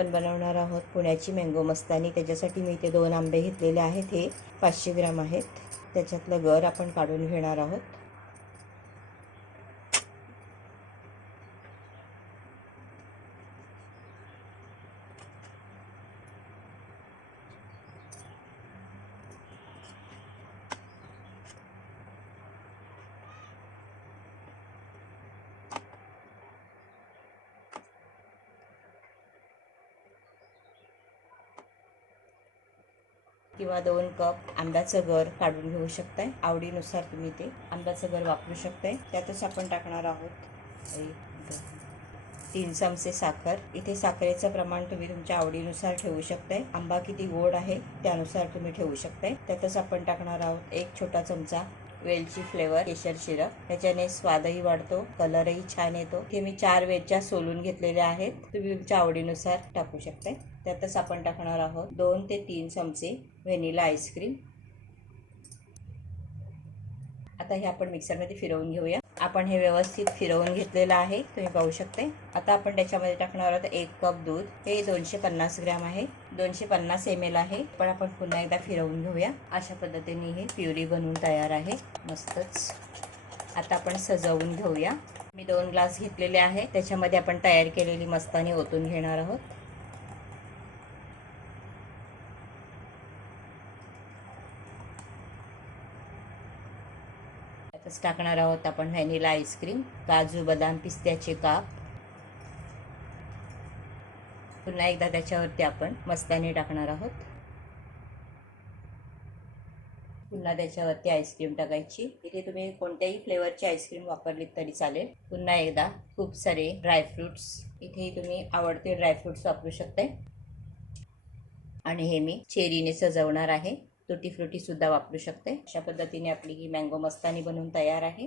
आपण बनवणार आहोत पुण्याची मँगो मस्तानी। त्याच्यासाठी मी इथे 2 आंबे घेतलेले आहेत, हे 500 ग्रॅम आहेत। त्याच्यातलं गर आपण काढून घेणार आहोत। किंवा 2 कप आंब्याचं गर काढून घेऊ शकताय। आवडीनुसार तुम्ही ते आंब्याचं गर वापरू शकताय। त्यातच आपण टाकणार आहोत 3 चमचे साखर। इथे साखरेचं प्रमाण तुम्ही तुमच्या आवडीनुसार ठेवू शकताय। आंबा किती गोड आहे त्यानुसार तुम्ही ठेवू शकताय। त्यातच आपण टाकणार आहोत 1 छोटा चमचा वेलची फ्लेवर केशर सिरप। त्याच्याने स्वादही वाढतो, कलरही छान येतो। हे मी 4 वेलच्या सोलून घेतलेल्या आहेत, तुम्ही तुमच्या आवडीनुसार टाकू शकताय। त्यातच आपण टाकणार आहोत 2 ते 3 चमचे व्हॅनिला आईस्क्रीम। आता हे आपण मिक्सरमध्ये फिरवून घेऊया। आपण हे व्यवस्थित फिरवून घेतलेलं आहे, तुम्ही पाहू शकता। आता आपण त्याच्यामध्ये टाकणार आहोत 1 कप दूध। हे 250 ग्रॅम आहे, 250 ml आहे। पण आपण पुन्हा एकदा फिरवून घेऊया। अशा पद्धतीने हे प्युरी बनवून तयार आहे, मस्तच। आता आपण सजवून घेऊया। मी 2 ग्लास घेतलेले आहे, त्याच्यामध्ये आपण तयार केलेली मस्तानी ओतून घेणार आहोत। त्यातच टाकणार आहोत आपण व्हॅनिला आईस्क्रीम, काजू बदाम पिस्त्याचे काप। पुन्हा एकदा त्याच्यावरती आपण मस्तानी टाकणार आहोत। पुन्हा त्याच्यावरती आईस्क्रीम टाकायची। इथे तुम्ही कोणत्याही फ्लेवरची आईस्क्रीम वापरली तरी चालेल। पुन्हा एकदा खूप सारे ड्रायफ्रुट्स, इथे तुम्ही आवडते ड्रायफ्रुट्स वापरू शकता। आणि हे मी चेरीने सजवणार आहे, तुटी फ्रुटी सुद्धा वापरू शकते। अशा पद्धतीने आपली ही मँगो मस्तानी बनवून तयार आहे।